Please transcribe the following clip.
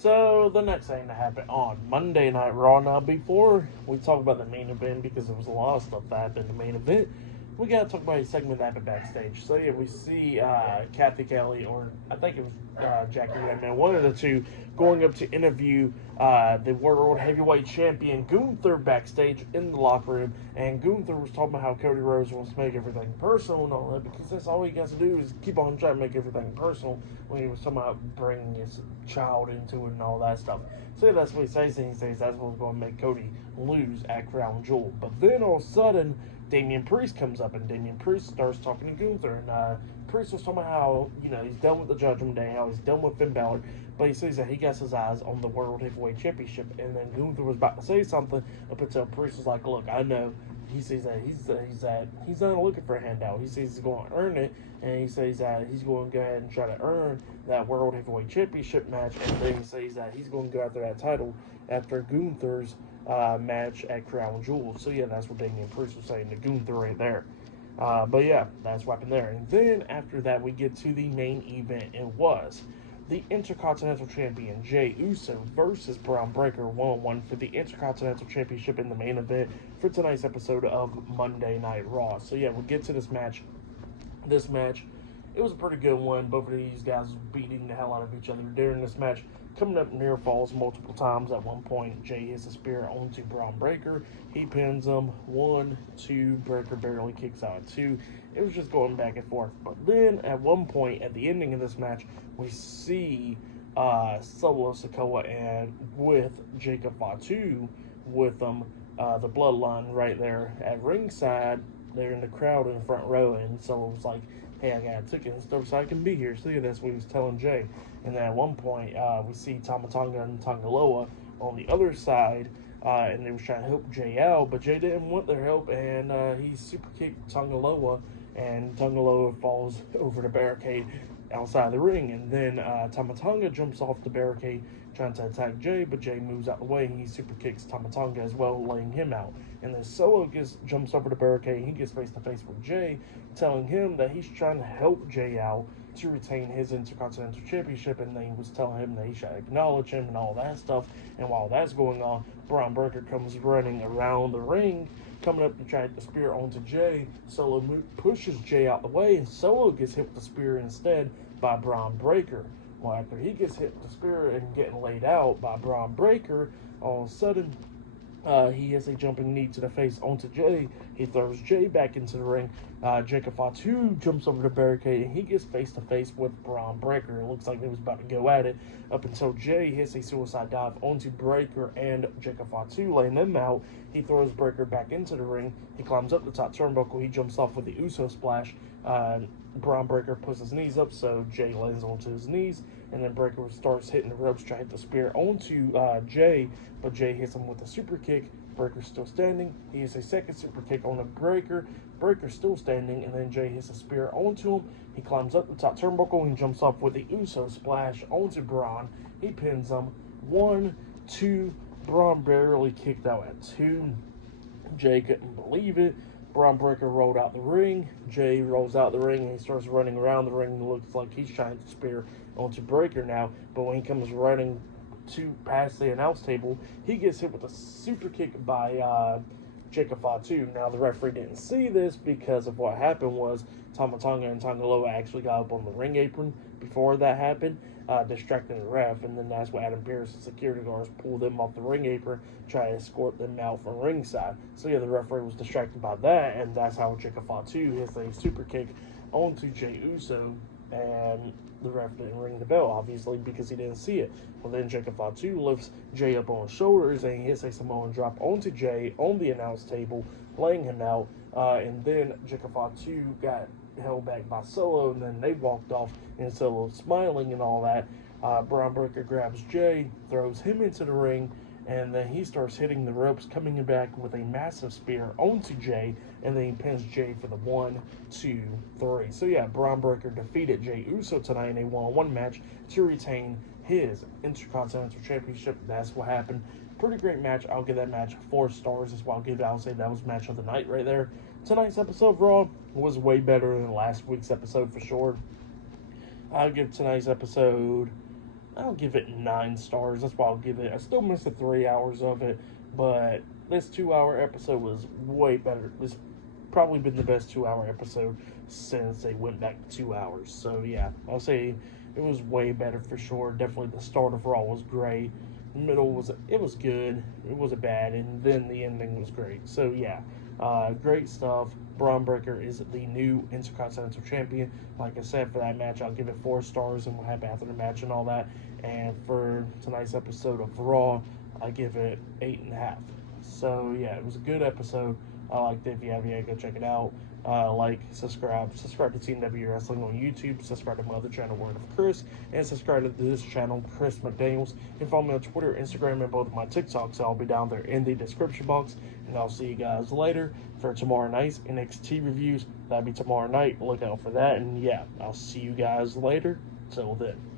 So the next thing that happened on Monday Night Raw. Now, before we talk about the main event, because there was a lot of stuff that happened in the main event, we gotta talk about a segment that happened backstage. So yeah, we see Kathy Kelly, or I think it was Jackie Redman, one of the two, going up to interview the World Heavyweight Champion Gunther backstage in the locker room, and Gunther was talking about how Cody Rhodes wants to make everything personal and all that, because that's all he has to do is keep on trying to make everything personal, when he was talking about bringing his child into it and all that stuff. So yeah, that's what he says, and he says that's what's going to make Cody lose at Crown Jewel. But then all of a sudden, Damian Priest comes up, and Damian Priest starts talking to Gunther, and Priest was talking about how, he's done with the Judgment Day, how he's done with Finn Balor, but he says that he got his eyes on the World Heavyweight Championship, and then Gunther was about to say something, up until Priest was like, look, I know. He says that he's not looking for a handout. He says he's going to earn it, and he says that he's going to go ahead and try to earn that World Heavyweight Championship match, and then he says that he's going to go after that title after Gunther's match at Crown Jewel. So yeah, that's what Damian Priest was saying to Gunther right there. But yeah, that's what happened there. And then after that, we get to the main event. It was the Intercontinental Champion Jey Uso versus Bron Breakker 1-on-1 for the Intercontinental Championship in the main event for tonight's episode of Monday Night Raw. So yeah, we'll get to this match. This match, it was a pretty good one. Both of these guys beating the hell out of each other during this match. Coming up near falls multiple times. At one point, Jey hits a spear onto Bron Breakker. He pins him. 1, 2. Breakker barely kicks out at 2. It was just going back and forth. But then, at one point, at the ending of this match, we see Solo Sikoa and with Jacob Fatu with them, the bloodline right there at ringside. They're in the crowd in the front row, and Solo was like, hey, I got a ticket and stuff so I can be here. So yeah, that's what he was telling Jey. And then at one point, we see Tama Tonga and Tangaloa on the other side, and they were trying to help Jey out, but Jey didn't want their help, and he super kicked Tangaloa, and Tangaloa falls over the barricade outside the ring. And then Tama Tonga jumps off the barricade trying to attack Jey, but Jey moves out the way, and he super kicks Tama Tonga as well, laying him out. And then Solo jumps over the barricade. He gets face to face with Jey, telling him that he's trying to help Jey out to retain his Intercontinental Championship, and then he was telling him that he should acknowledge him and all that stuff. And while that's going on, Bron Breakker comes running around the ring, coming up to try the spear onto Jey. Solo pushes Jey out the way, and Solo gets hit with the spear instead by Bron Breakker. Well, after he gets hit with the spear and getting laid out by Bron Breakker, all of a sudden, he has a jumping knee to the face onto Jey. He throws Jey back into the ring. Jacob Fatu jumps over the barricade, and he gets face to face with Bron Breakker. It looks like they was about to go at it up until Jey hits a suicide dive onto Breakker and Jacob Fatu, laying them out. He throws Breakker back into the ring. He climbs up the top turnbuckle. He jumps off with the Uso splash. Bron Breakker puts his knees up, so Jey lands onto his knees, and then Breakker starts hitting the ropes, trying to spear onto Jey, but Jey hits him with a super kick. Breakker's still standing. He hits a second super kick on the Breakker. Breakker's still standing, and then Jey hits a spear onto him. He climbs up the top turnbuckle and jumps off with the Uso splash onto Bron. He pins him. 1, 2. Bron barely kicked out at 2. Jey couldn't believe it. Bron Breakker rolled out the ring. Jey rolls out the ring, and he starts running around the ring. It looks like he's trying to spear onto Breakker now, but when he comes running past the announce table, he gets hit with a super kick by Jacob Fatu. Now, the referee didn't see this because of what happened was Tama Tonga and Tangaloa actually got up on the ring apron before that happened, distracting the ref, and then that's what Adam Pearce and security guards pulled them off the ring apron, try to escort them out from ringside. So yeah, the referee was distracted by that, and that's how Jacob Fatu hits a super kick onto Jey Uso, and the ref didn't ring the bell, obviously, because he didn't see it. Well, then Jacob Fatu lifts Jey up on his shoulders, and he hits a Samoan drop onto Jey on the announce table, laying him out. And then Jacob Fatu got held back by Solo, and then they walked off, and Solo smiling and all that. Bron Breakker grabs Jey, throws him into the ring, and then he starts hitting the ropes, coming back with a massive spear onto Jey, and then he pins Jey for the 1, 2, 3. So yeah, Bron Breakker defeated Jey Uso tonight in a 1-on-1 match to retain his Intercontinental Championship. That's what happened. Pretty great match. I'll give that match 4 stars. That's why I'll say that was match of the night right there. Tonight's episode of Raw was way better than last week's episode for sure. I'll give tonight's episode, I'll give it 9 stars. That's why I'll give it. I still missed the 3 hours of it, but this 2-hour episode was way better. This probably been the best 2-hour episode since they went back to 2 hours. So yeah, I'll say it was way better for sure. Definitely the start of Raw was great. The middle was good. It wasn't bad, and then the ending was great. So yeah, great stuff. Bron Breakker is the new Intercontinental Champion. Like I said, for that match, I'll give it 4 stars, and we'll have after the match and all that. And for tonight's episode of Raw, I give it 8.5. So yeah, it was a good episode. I liked it. If you haven't yet, go check it out. Subscribe to Team W Wrestling on YouTube, subscribe to my other channel, Word of Chris, and subscribe to this channel, Chris McDaniels, and follow me on Twitter, Instagram, and both of my TikToks. I'll be down there in the description box, and I'll see you guys later for tomorrow night's NXT reviews. That'll be tomorrow night. Look out for that, and yeah, I'll see you guys later. Till then.